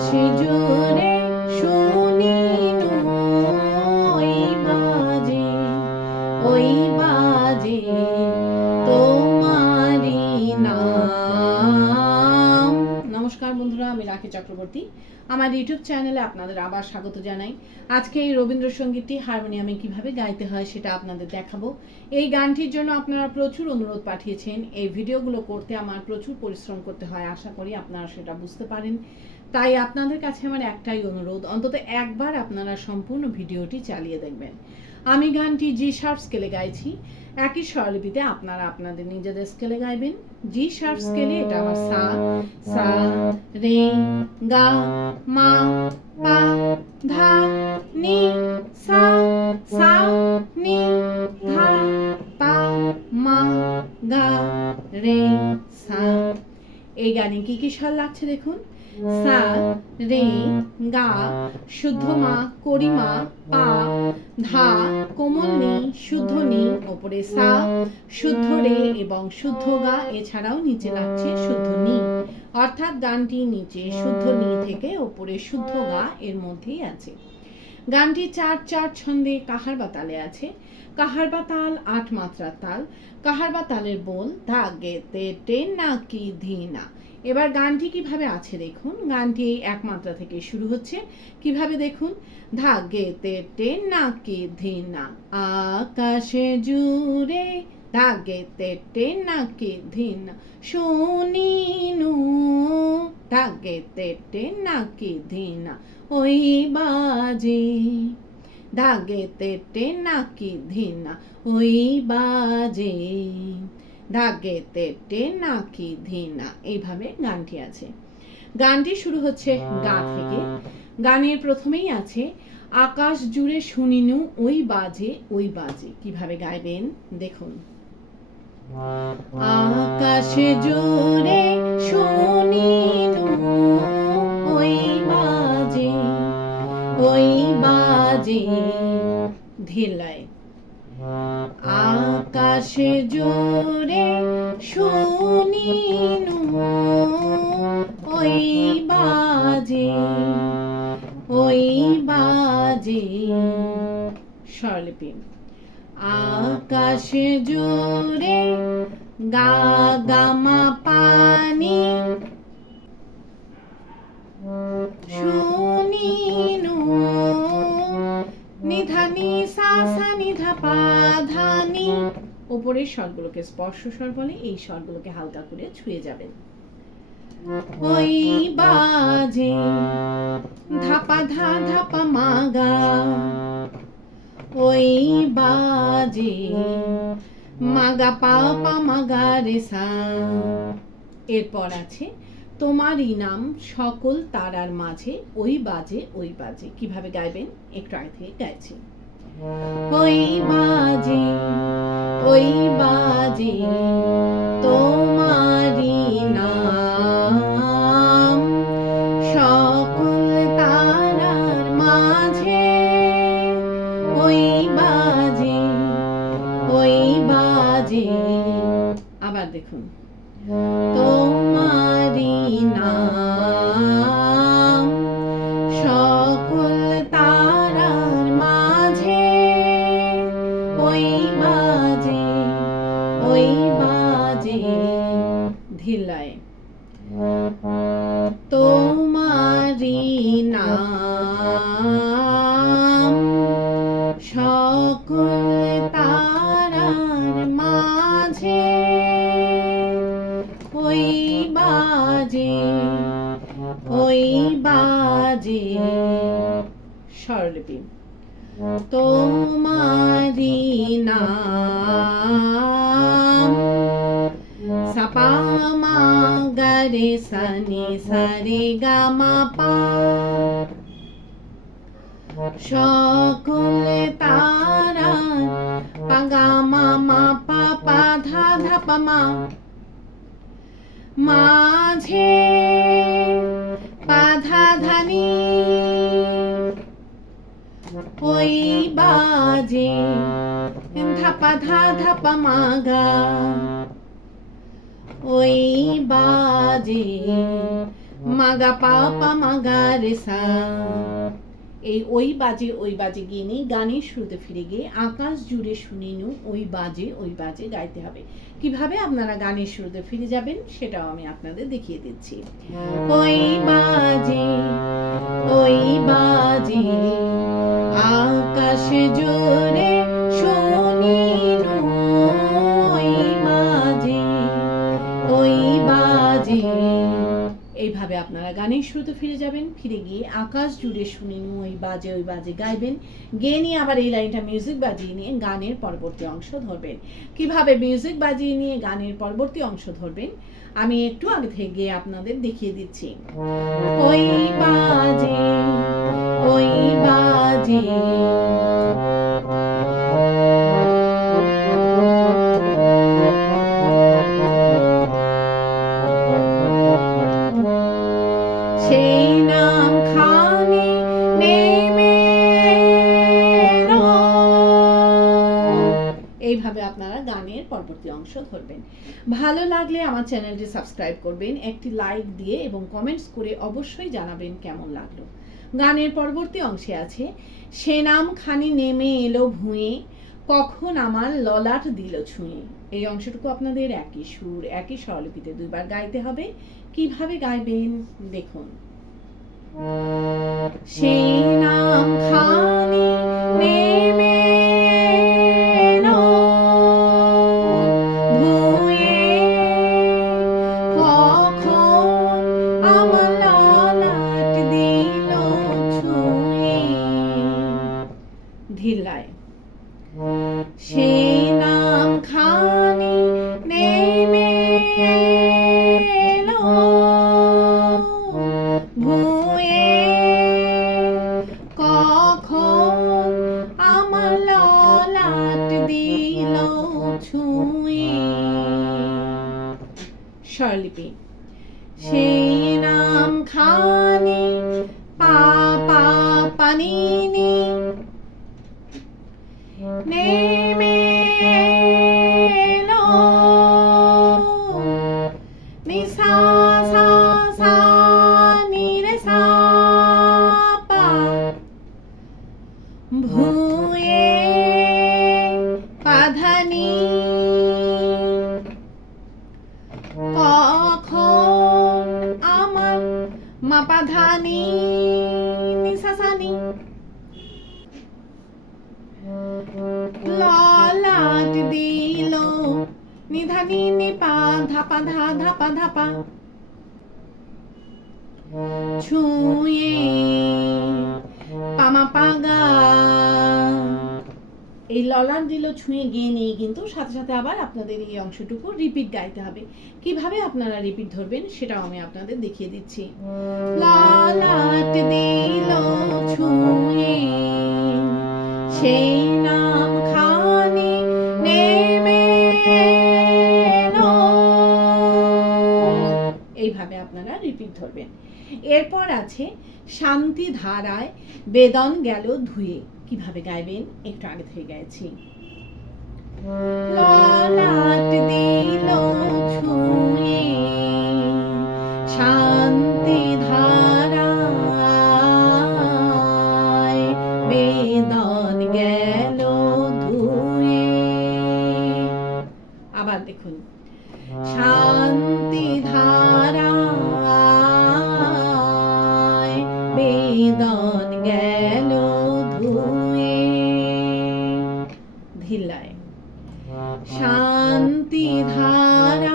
আকাশে জোরে শুনিনু ওই বাজে তোমারি নাম। নমস্কার বন্ধুরা, আমি রাখি চক্রবর্তী। আমার ইউটিউব চ্যানেলে আপনাদের আবার স্বাগত জানাই। আজকে এই রবীন্দ্রসঙ্গীতটি হারমোনিয়ামে কিভাবে গাইতে হয় সেটা আপনাদের দেখাবো। এই গানটির জন্য আপনারা প্রচুর অনুরোধ পাঠিয়েছেন। এই ভিডিওগুলো করতে আমার প্রচুর পরিশ্রম করতে হয়, আশা করি আপনারা সেটা বুঝতে পারেন। তাই আপনাদের কাছে আমার একটাই অনুরোধ, অন্তত একবার আপনারা সম্পূর্ণ ভিডিওটি চালিয়ে দেখবেন। আমি গানটি জি শার্প স্কেলে গাইছি। একই স্বরলিপিতে আপনারা আপনাদের নিজেদের স্কেলে গাইবেন। জি শার্প স্কেলে এটা আমার সা, সা, রে, গা, মা, পা, ধা, নি, সা, সা, নি, ধা, পা, মা, গা, রে, সা। এই গানে কি কি স্বর লাগছে দেখুন। সা, রে, গা, শুদ্ধ মা, করিমা, পা, ধা, কোমল নি, শুদ্ধ নি, ওপরে সা, শুদ্ধ রে এবং শুদ্ধ গা, এছাড়াও নিচে লাগছে শুদ্ধ নি। অর্থাৎ গানটি নিচে শুদ্ধ নি থেকে ওপরে শুদ্ধ গা এর মধ্যেই আছে। গানটি 4/4 ছন্দে কাহার বা তালে আছে। কাহার বা তাল 8 মাত্রার তাল। কাহার বা তালের বোল ধা গে তে টে না কি ধি না। এবার গানটি কিভাবে আছে দেখুন। গানটি এক মাত্রা থেকে শুরু হচ্ছে। কিভাবে দেখুন। ধা গে তে টে না কি ধি না, আকাশে জুড়ে ধা গে তে টে না কি ধি না, শুনিনু ধা গে তে টে না কি ধি না ওই বাজে, ধা গে তে টে না কি ধি না ওই বাজে, ধা গে তে টে না কি ধি না। এইভাবে গানটি আছে। গানটি শুরু হচ্ছে গা থেকে। গানের প্রথমেই আছে আকাশ জুড়ে শুনিনু ওই বাজে ওই বাজে। কিভাবে গাইবেন দেখুন। আকাশে জুড়ে শুনিনু ওই বাজে ওই বাজে, ধীর লয়। আকাশে জোরে শুনিনু ওই বাজে ওই বাজে, স্বরলিপি। আকাশে জোরে গা গা মা পানি শুনিনু নিধানি সা সা নিধা পা ধা নি। উপরের স্বরগুলোকে স্পর্শ স্বর বলে, এই স্বরগুলোকে হালকা করে ছুঁয়ে যাবেন। ওই বাজে ধাপা ধা ধাপা মা গা, ওই বাজে মাগা পা পা মাগা রে সা। এরপর আছে তোমারই নাম সকল তারার মাঝে ওই বাজে ওই বাজে। কিভাবে গাইবেন একটু আগে থেকে গাইছি। ওই বাজে ওই বাজে তোমারই নাম সকল তারার মাঝে ওই বাজে ওই বাজে। আবার দেখুন। তোমারি নাম সকল তারার মাঝে ওই বাজে ওই বাজে, ধীর লয়ে। তোমারি নাম সকল তারার মাঝে ওই বাজে ওই বাজে, স্বরলিপি। তোমারি নাম সাপা মা গা রে সা নি সা রে গা মা পা, সকল তারা পা গা মা মা পা পা ধা ধা পা মা, মাঝে পা ধা ধা নি ওই বাজে ধাপা ধা ধাপা মা গা, ওই বাজে মাগা পাপা মাগা রে সা। এই ওই বাজে গিয়ে নেই, গানের শুরুতে ফিরে গিয়ে আকাশ জুড়ে শুনিনু ওই বাজে গাইতে হবে। কিভাবে আপনারা গানের শুরুতে ফিরে যাবেন সেটাও আমি আপনাদের দেখিয়ে দিচ্ছি। ওই বাজে আকাশ জুড়ে শুনিনু ওই বাজে। এইভাবে আপনারা গানের শুরুতে ফিরে যাবেন, ফিরে গিয়ে আকাশ জুড়ে শুনিনু ওই বাজে গাইবেন। গেয়ে নিয়ে আবার এই লাইনটা মিউজিক বাজিয়ে নিয়ে গানের পরবর্তী অংশ ধরবেন। কিভাবে মিউজিক বাজিয়ে নিয়ে গানের পরবর্তী অংশ ধরবেন আমি একটু আগে থেকে গিয়ে আপনাদের দেখিয়ে দিচ্ছি। ওই বাজে সেই নাম খানি নেমে এলো। এইভাবে আপনারা গানের পরবর্তী অংশ ধরবেন। ভালো লাগলে আমার চ্যানেলটি সাবস্ক্রাইব করবেন, একটি লাইক দিয়ে এবং কমেন্টস করে অবশ্যই জানাবেন কেমন লাগলো। গানের পরবর্তী অংশে আছে সে নাম খানি নেমে এলো ভুঁয়ে, কখন আমার ললাট দিল ছুঁয়ে। এই অংশটুকু আপনাদের একই সুর একই স্বরলিপিতে দুইবার গাইতে হবে। কিভাবে গাইবেন দেখুন। সেই নাম খানি নেমে এলো ভুঁয়ে, কখন আমার ললাট দিল ছুঁয়ে। ধিল্লায় সেই নাম খানি নেমে এলো ভুঁয়ে, কখন আমার ললাট দিল ছুঁয়ে। স্বরলিপি সেই নাম খানি পা পা পানি নি নেমে এলো নি সা সা সা নি রে সা পা, ভুঁয়ে পাধানি, কখন আমার মা পাধানি নি সা সা নি, ললাট দিল নিধানি নি পা ধাপা ধা ধাপা ধাপা, ছুঁয়ে পামা পাগা। এই ললাট দিল ছুঁয়ে গিয়ে নেই কিন্তু সাথে সাথে আবার আপনাদের এই অংশটুকু রিপিট গাইতে হবে। কিভাবে আপনারা রিপিট ধরবেন সেটাও আমি আপনাদের দেখিয়ে দিচ্ছি। ললাট দিল ছুঁয়ে সেই নাম খানি নেমে এলো। এইভাবে আপনারা রিপিট ধরবেন। এরপর আছে শান্তি ধারায় বেদন গেল ধুয়ে। কিভাবে গাইবেন একটু আগে থেকে গাইছি। ললাট দিল ছুঁয়ে শান্তি ধারায় বেদন গেল ধুয়ে। আবার দেখুন শান্তি ধারায় বেদন গেল ধুয়ে। ধিল্লায় শান্তি ধারায়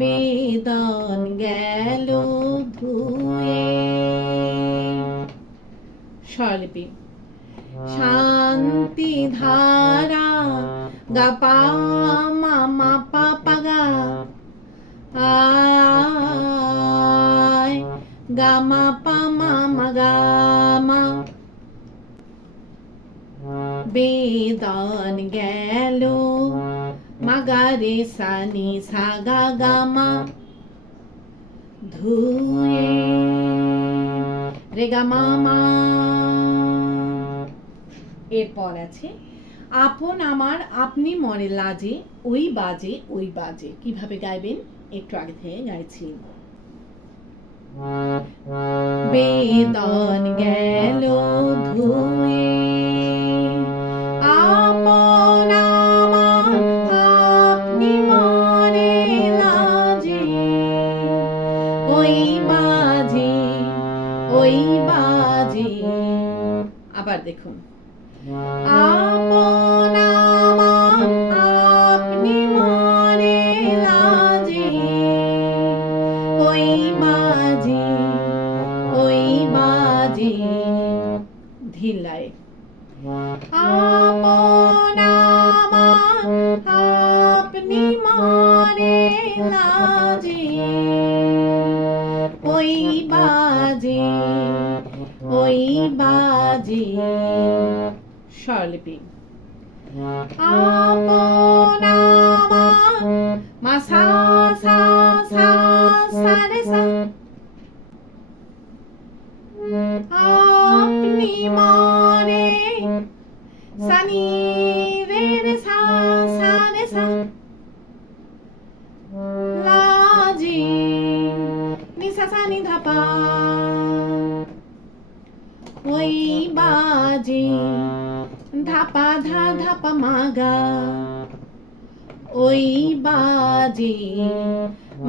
বেদন গেল ধুয়ে। স্বরলিপি শান্তি ধারা গা পা মা মা পা পা গা, আয় গা মা পা মা মা গা মা, বেদন গেল মা গা রে সা নি সা গা গা মা, ধুয়ে রে গা মা মা। এরপর আছে আপন আমার আপনি মরে লাজে ওই বাজে। কিভাবে গাইবেন একটু আগে থেকে গাইছি। বেদন গেল ধুয়ে আপন আমার আপনি মরে লাজে, ওই বাজে ওই বাজে। আবার দেখুন, আপন আমার আপনি মরে লাজে, ওই বাজে ওই বাজে। ধিলায় আপন আমার আপনি মরে লাজে, ওই বাজে ওই বাজে। স্বরলিপি আপন আমার মা সা সা সা সা রে সা, আপনি মরে সানি রে রে সা সা রে সা, লাজে নি সা সা নি ধা পা, ওই বাজে ধাপা ধা ধাপা মাগা, ওই বাজে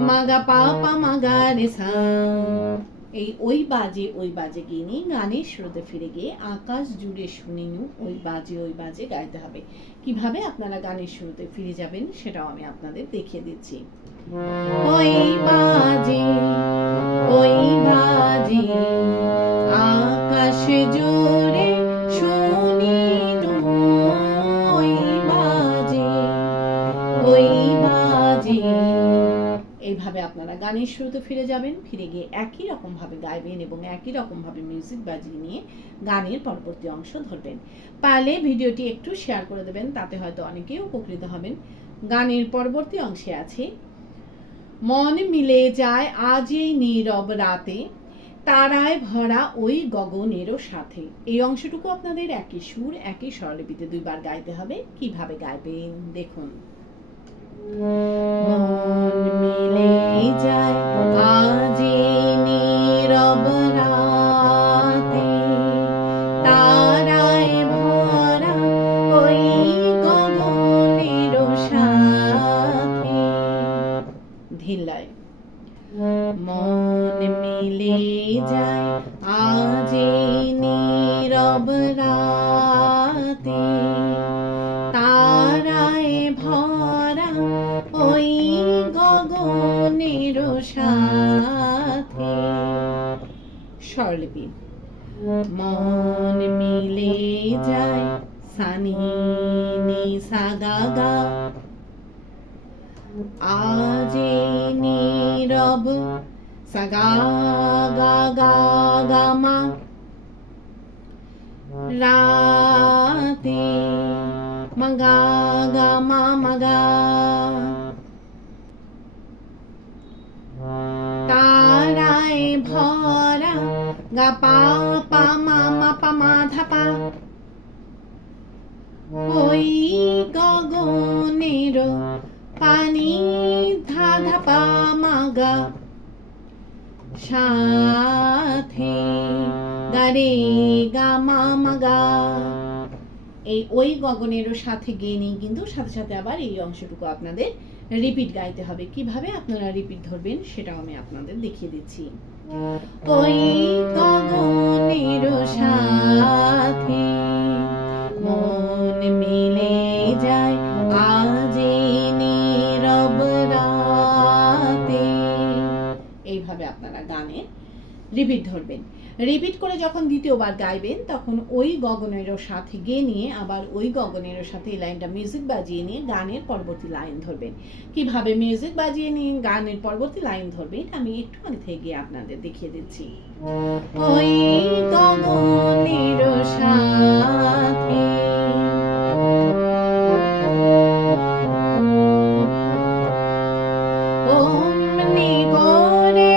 মাগা পাপা মাগা রে সা। এই ওই বাজে গিয়ে নিয়ে গানের স্রোতে ফিরে গিয়ে আকাশ জুড়ে শুনে নু ওই বাজে গাইতে হবে। কিভাবে আপনারা গানের স্রোতে ফিরে যাবেন সেটাও আমি আপনাদের দেখিয়ে দিচ্ছি। ওই বাজে আকাশ জুড়ে শুনি নু ওই বাজে। এইভাবে আপনারা গানের শুরুতে ফিরে যাবেন, ফিরে গিয়ে একই রকম ভাবে গাইবেন এবং একই রকম ভাবে মিউজিক বাজিয়ে নিয়ে গানের পরবর্তী অংশ ধরবেন। পারলে ভিডিওটি একটু শেয়ার করে দেবেন, তাতে হয়তো অনেকেই উপকৃত হবেন। গানের পরবর্তী অংশে আছে, মন মিলে যায় আজ এই নীরব রাতে, তারায় ভরা ওই গগনেরও সাথে। এই অংশটুকু আপনাদের একই সুর একই স্বরলিপিতে দুইবার গাইতে হবে। কিভাবে গাইবেন দেখুন। মন মিলে যায় আজ নীরব রাতে, তারায় ভরা ওই গগনেরও সাথে। ধিল্লায় মন মিলে যায় আজ নীরব রাতে, তারায় ভরা ওই গগনেরও সাথে। স্বরলিপি মন মিলে যায় সানি নি সা গা গা, আজ নীরব সা গা গা গা গা মা, রাতে মা গা গা মা মা গা, তারায় ভরা গা পা পা মা মা পা মা ধা পা, ওই গগনের পানি ধা ধা পা মা গা, সাথে গা রে গা মা মা গা। এই ওই গগনেরও সাথে গেয়ে নিয়ে কিন্তু সাথে সাথে আবার এই অংশটুকু আপনাদের রিপিট গাইতে হবে। কিভাবে আপনারা রিপিট ধরবেন সেটাও আমি আপনাদের দেখিয়ে দিচ্ছি। ওই গগনেরও সাথে মন মিলে যায় আজ নীরব রাতে। এইভাবে আপনারা গানের রিপিট ধরবেন। রিপিট করে যখন দ্বিতীয়বার গাইবেন তখন ওই গগনেরও সাথে গেয়ে নিয়ে আবার ওই গগনেরও সাথে এই লাইনটা মিউজিক বাজিয়ে নিয়ে গানের পরবর্তী লাইন ধরবেন। কিভাবে মিউজিক বাজিয়ে নিয়ে গানের পরবর্তী লাইন ধরবেন আমি একটু আগে থেকে গিয়ে আপনাদের দেখিয়ে দিচ্ছি। ওই গগনেরও সাথে ওমনি করে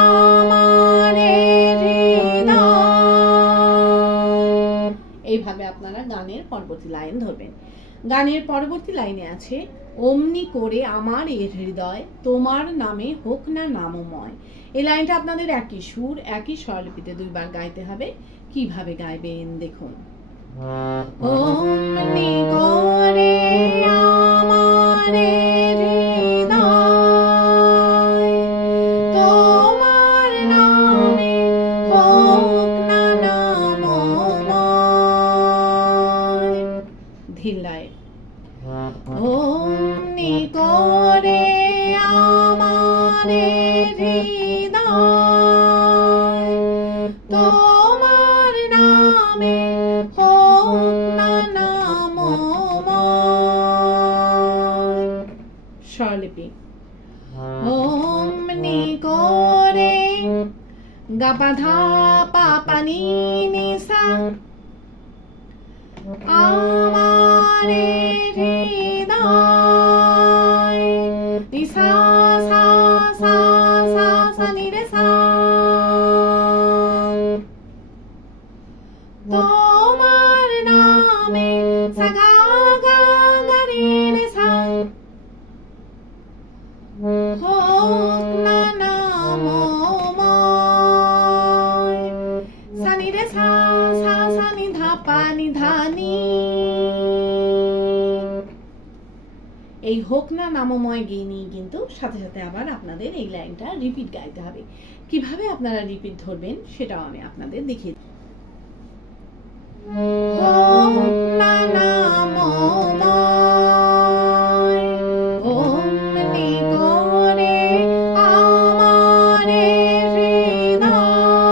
আমারে হৃদয়। এইভাবে আপনারা গানের পরবর্তী লাইন ধরবেন। গানের পরবর্তী লাইনে আছে, অমনি করে আমার এ হৃদয় তোমার নামে হোক না নামময়। এই লাইনটা আপনাদের একই সুর একই স্বরলিপিতে 2 বার গাইতে হবে। কিভাবে গাইবেন দেখুন। অমনি করে আমার এ হৃদয় তোমার নামে হোক না নামময়। ধিল্লায় অমনি করে আমার এ হৃদয় তোমার নামে হোক না নামময়। স্বরলিপি অমনি করে গা পা ধা পা পা নি নি সা আমার এ হৃদয় নি সা সা সা সা সা নি রে সা তোমার নামে সা গা গা গা রে রে সা হোক না নামময়। সা নি রে সা সা সা নি ধা পা নি ধা নি। এই হোক না নামময় গেয়ে নিয়ে কিন্তু সাথে সাথে আবার আপনাদের এই লাইনটা রিপিট গাইতে হবে। কিভাবে আপনারা রিপিট ধরবেন সেটাও আমি আপনাদের দেখিয়ে দিই। হোক না নামময় অমনি করে আমার এ হৃদয়।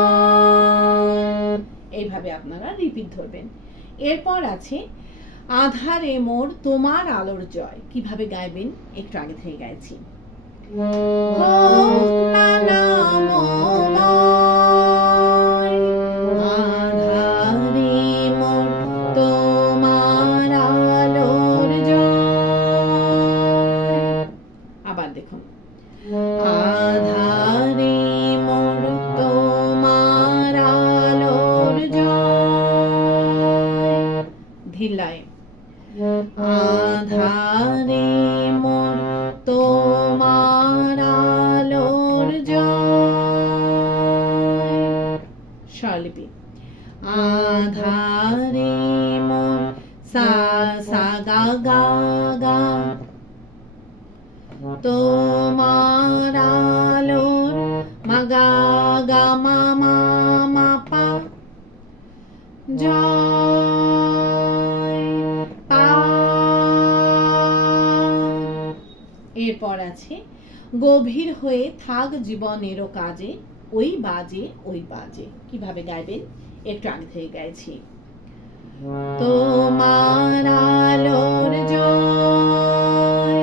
এইভাবে আপনারা রিপিট ধরবেন। এরপর আছে আধারে মোর তোমার আলোর জয়। কিভাবে গাইবেন একটু আগে থেকে গাইছি। হোক না নামময় আধারে মোর তোমার আলোর জয়। আবার দেখুন আধারে মোর তোমার আলোর জয়। ধিল্লায় আধারে মোর তোমার আলোর জয়। স্বরলিপি আধারে মোর সা সা গা গা গা তোমার আলোর মা গা গা মা মা মা পা জয় পা। এরপর আছে গভীর হয়ে থাক জীবনেরও কাজে ওই বাজে ওই বাজে। কিভাবে গাইবেন একটু আগে থেকে গাইছি। তোমার আলোর জয়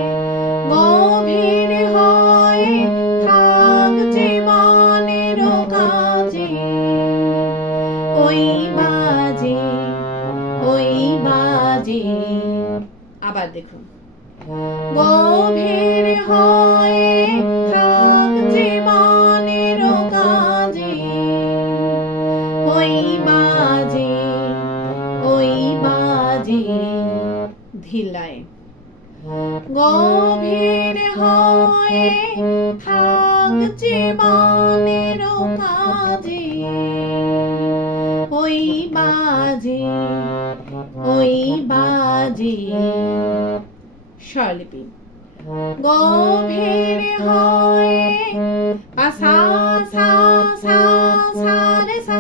গভীর হয়ে থাক জীবনেরও কাজে ওই বাজে ওই বাজে। আবার দেখুন গভীর হয়ে থাক জীবনেরও কাজে ওই বাজে ওই বাজে। ধিল্লায় গভীর হয়ে থাক জীবনেরও কাজে ওই বাজে ওই বাজে। স্বরলিপি গভীর হয়ে পা সা সা সা সা রে সা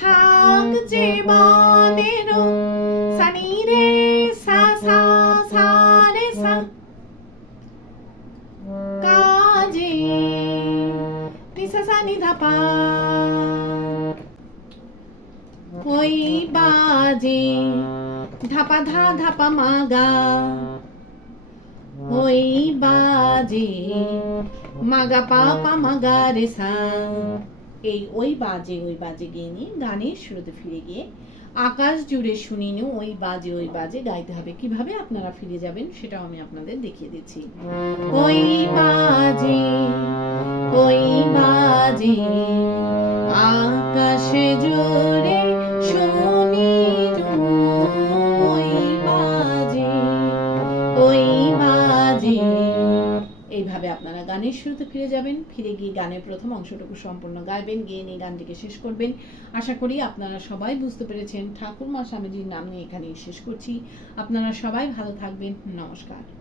থাক জীবনেরও সা নি রে সা সা সা রে সা কাজে নি সা সা নি ধা পা ওই বাজে ধাপা ধা ধাপা মা গা ওই বাজে মা গা পা পা মা গা রে সা। এই ওই বাজে গিয়ে নিয়ে গানের শুরুতে ফিরে গিয়ে আকাশ জুড়ে শুনিনি ওই বাজে গাইতে হবে। কিভাবে আপনারা ফিরে যাবেন সেটাও আমি আপনাদের দেখিয়ে দিচ্ছি। ওই বাজে আকাশে জুড়ে শুনি ওই বাজে আপনারা গানের শুরুতে ফিরে যাবেন, ফিরে গিয়ে গানের প্রথম অংশটুকু সম্পূর্ণ গাইবেন, গিয়ে নিয়ে গানটিকে শেষ করবেন। আশা করি আপনারা সবাই বুঝতে পেরেছেন। ঠাকুরমা স্বামীজির নাম নিয়ে এখানেই শেষ করছি। আপনারা সবাই ভালো থাকবেন। নমস্কার।